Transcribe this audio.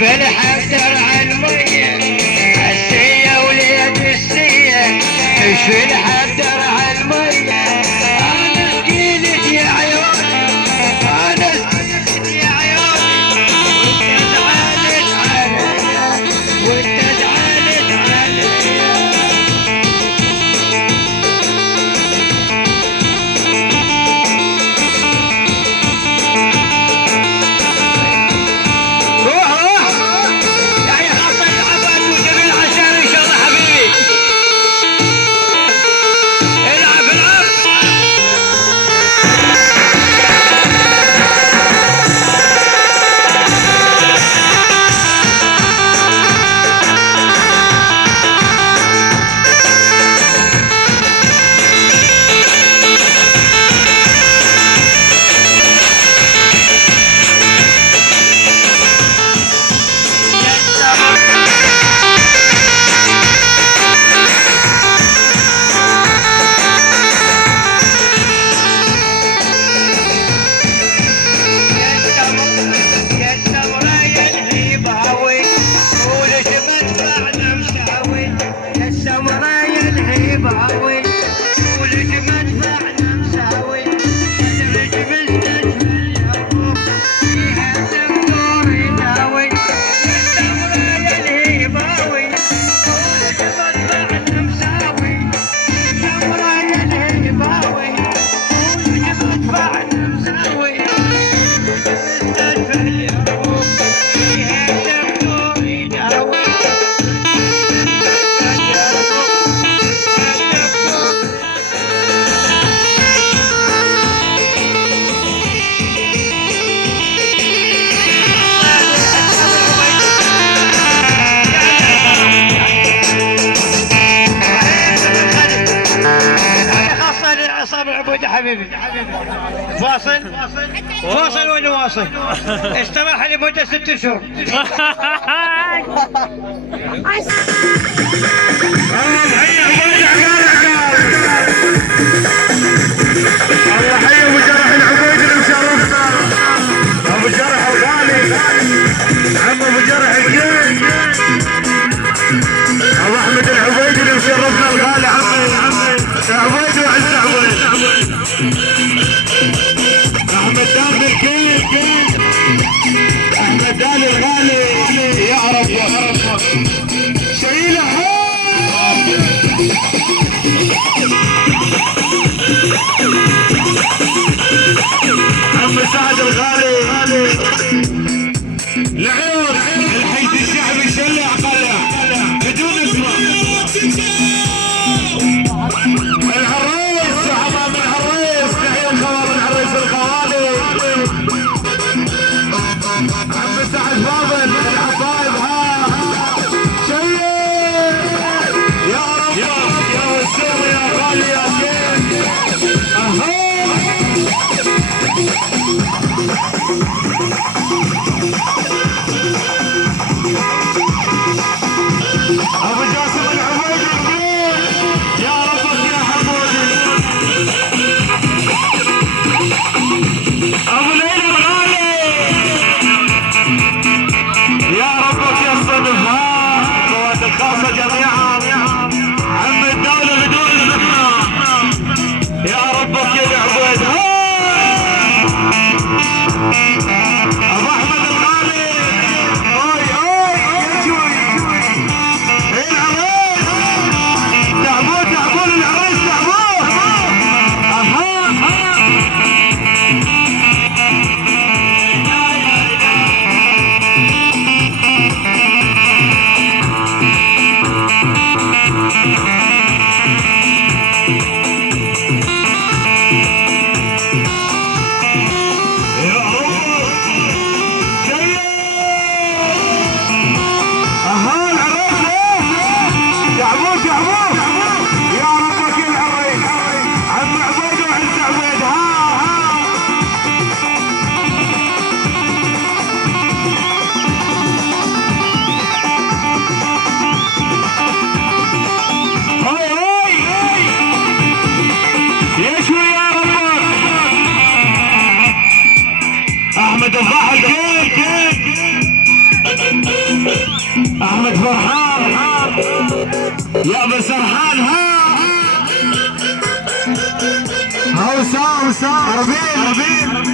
في الحدر عالمية السية وليد السية ايش في الحدر عالمية انا سقيلت يا عيوني انا سقيلت يا عيوني وانت زعلت عليا وانت زعلت عليا حبيبي فاصل ونواصل استراحة لمدة 6 شهور. الله حي ابو جرح العبيدي اللي مشرفنا ابو جرح الغالي عم ابو جرح الجيل ابو احمد العبيدي اللي مشرفنا الغالي عمي العبيدي وعز عبيد احمد دام الكل احمد دام الغالي يعرف شيله عم سعد الغالي لعيون الحيد الشعبي شلع قلع بدون اسمه العريس عظام العريس تحية الخوار العريس الخوالي عم سعد فاضل العطايب ها شيء يا رب يا وسيم يا غالي يا زين ابو جاسم العبيدي يا ربك يا حمودي ابو ليلى الغالي يا ربك يا الصدفة القوات الخاصة جميعا عم الدولة بدون استثناء يا ربك يا العبيد ابو احمد الغالي تعبون العريس تعبون يا سرحان يا ابو سرحان ها وسام ربيع